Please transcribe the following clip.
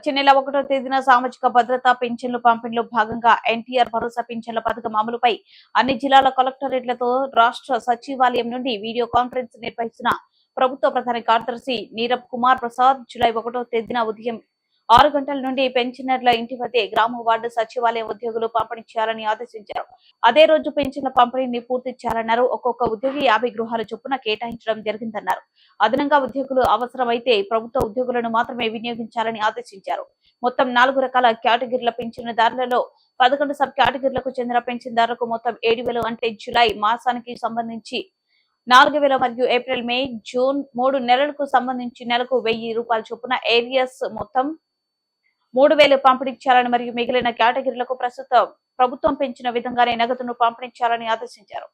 వచ్చే నెల 1వ తేదీన సామాజిక భద్రతా పింఛన్లు పంపిణీలో భాగంగా ఎన్టీఆర్ భరోసా పింఛన్ల పథకం అమలుపై అన్ని జిల్లాల కలెక్టరేట్లతో రాష్ట్ర సచివాలయం నుండి వీడియో కాన్ఫరెన్స్ నిర్వహించిన ప్రభుత్వ ప్రధాన కార్యదర్శి నీరబ్ కుమార్ ప్రసాద్ జూలై 1వ తేదీన ఉదయం 6 గంటల నుండి పెన్షనర్ల ఇంటి వద్దే గ్రామ వార్డు సచివాలయం ఉద్యోగులు పంపిణీ చేయాలని ఆదేశించారు. అదే రోజు పెన్షన్ల పంపిణీని పూర్తి చేయాలన్నారు. ఒక్కొక్క ఉద్యోగి 50 గృహాల చొప్పున కేటాయించడం జరిగిందన్నారు. అదనంగా ఉద్యోగులు అవసరమైతే ప్రభుత్వ ఉద్యోగులను మాత్రమే వినియోగించాలని ఆదేశించారు. మొత్తం 4 రకాల కేటగిరీల పెన్షన్దారులలో 11 సబ్ కేటగిరీలకు చెందిన పెన్షన్దారులకు మొత్తం 7,000 అంటే జూలై మాసానికి సంబంధించి 4,000 మరియు ఏప్రిల్, మే, జూన్ 3 నెలలకు సంబంధించి నెలకు 1,000 రూపాయల చొప్పున ఏరియస్ మొత్తం 3,000 పంపిణీ చేయాలని మరియు మిగిలిన కేటగిరీలకు ప్రస్తుతం ప్రభుత్వం పెంచిన విధంగానే నగదును పంపిణీ చేయాలని ఆదేశించారు.